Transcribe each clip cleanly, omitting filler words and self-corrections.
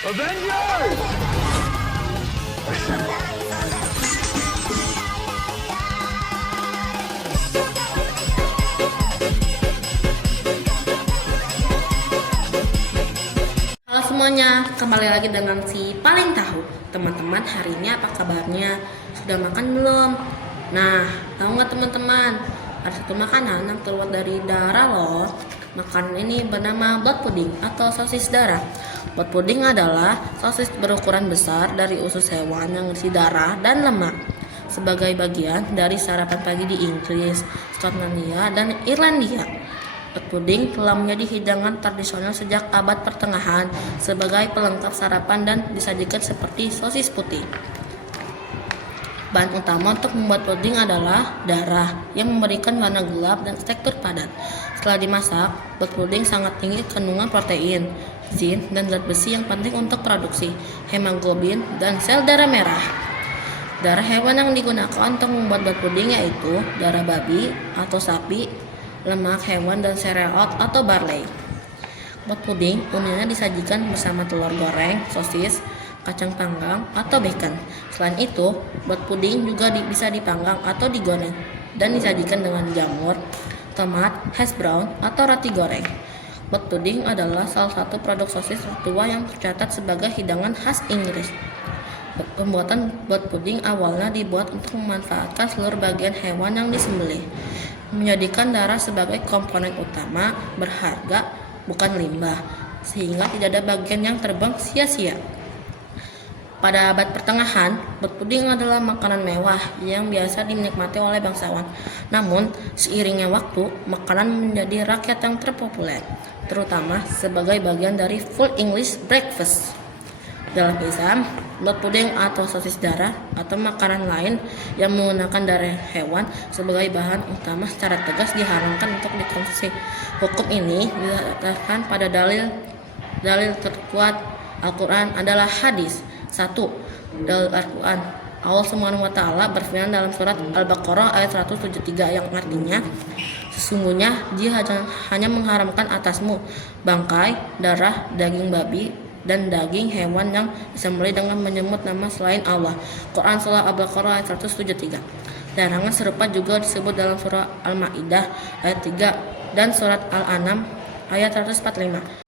Avengers! Halo semuanya, kembali lagi dengan si paling tahu. Teman-teman, hari ini apa kabarnya? Sudah makan belum? Nah, tahu nggak teman-teman? Ada satu makanan yang keluar dari darah loh. Makanan ini bernama blood pudding atau sosis darah. Blood pudding adalah sosis berukuran besar dari usus hewan yang berisi darah dan lemak. Sebagai bagian dari sarapan pagi di Inggris, Skotlandia, dan Irlandia. Blood pudding telah menjadi hidangan tradisional sejak abad pertengahan sebagai pelengkap sarapan dan disajikan seperti sosis putih. Bahan utama untuk membuat puding adalah darah yang memberikan warna gelap dan tekstur padat. Setelah dimasak, blood pudding sangat tinggi kandungan protein, zat dan zat besi yang penting untuk produksi hemoglobin dan sel darah merah. Darah hewan yang digunakan untuk membuat blood pudding yaitu darah babi atau sapi, lemak hewan, dan sereal atau barley. Blood pudding umumnya disajikan bersama telur goreng, sosis, kacang panggang, atau bacon. Selain itu, blood pudding juga bisa dipanggang atau digoreng dan disajikan dengan jamur, tomat, hash brown, atau roti goreng. Blood pudding adalah salah satu produk sosis tertua yang tercatat sebagai hidangan khas Inggris. Pembuatan blood pudding awalnya dibuat untuk memanfaatkan seluruh bagian hewan yang disembelih, menjadikan darah sebagai komponen utama berharga, bukan limbah, sehingga tidak ada bagian yang terbang sia-sia. Pada abad pertengahan, blood pudding adalah makanan mewah yang biasa dinikmati oleh bangsawan. Namun, seiringnya waktu, makanan menjadi rakyat yang terpopuler, terutama sebagai bagian dari full English breakfast. Dalam Islam, blood pudding atau sosis darah atau makanan lain yang menggunakan darah hewan sebagai bahan utama secara tegas diharamkan untuk dikonsumsi. Hukum ini didasarkan pada dalil terkuat Al-Quran adalah hadis. 1. Dalil Al-Quran, Allah SWT berfirman dalam surat Al-Baqarah ayat 173 yang artinya, sesungguhnya Dia hanya mengharamkan atasmu bangkai, darah, daging babi, dan daging hewan yang disembelih dengan menyebut nama selain Allah. Quran surah Al-Baqarah ayat 173. Larangan serupa juga disebut dalam surah Al-Maidah ayat 3 dan surat Al-An'am ayat 145.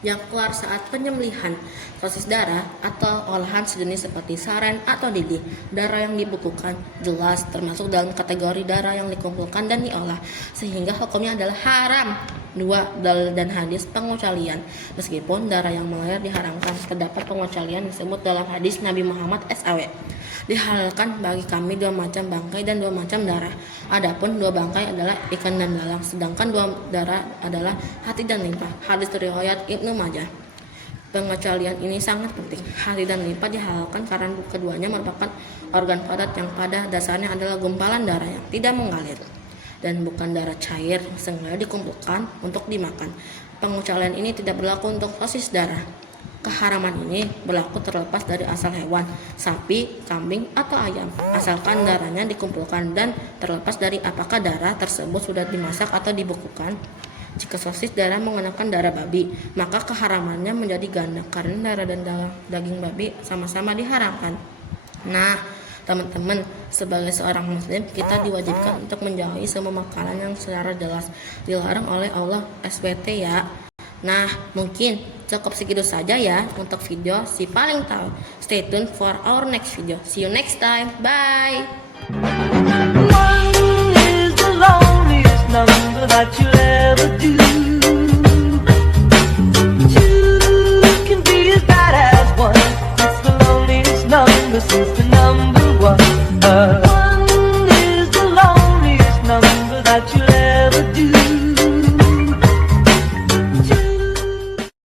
Yang keluar saat penyembelihan. Sosis darah atau olahan sejenis seperti saren atau didih. Darah yang dibekukan jelas termasuk dalam kategori darah yang dikumpulkan dan diolah, sehingga hukumnya adalah haram. 2. Dalil dan hadis pengecualian. Meskipun darah yang mengalir diharamkan, terdapat pengecualian disebut dalam hadis Nabi Muhammad SAW. Dihalalkan bagi kami 2 macam bangkai dan 2 macam darah. Adapun 2 bangkai adalah ikan dan belalang, sedangkan 2 darah adalah hati dan limpa. Hadis riwayat Ibnu Majah. Pengecualian ini sangat penting. Hati dan limpa dihalalkan karena keduanya merupakan organ padat yang pada dasarnya adalah gumpalan darah yang tidak mengalir dan bukan darah cair sengaja dikumpulkan untuk dimakan. Pengecualian ini tidak berlaku untuk sosis darah. Keharaman ini berlaku terlepas dari asal hewan, sapi, kambing, atau ayam, asalkan darahnya dikumpulkan dan terlepas dari apakah darah tersebut sudah dimasak atau dibekukan. Jika sosis darah menggunakan darah babi, maka keharamannya menjadi ganda karena darah dan daging babi sama-sama diharamkan. Nah, teman-teman, sebagai seorang muslim, kita diwajibkan untuk menjauhi semua makanan yang secara jelas dilarang oleh Allah SWT ya. Nah, mungkin cukup segitu saja ya untuk video si paling tahu. Stay tuned for our next video. See you next time. Bye. One is the loneliest number that you'll ever do. Two can be as bad as one. It's the loneliest number since the number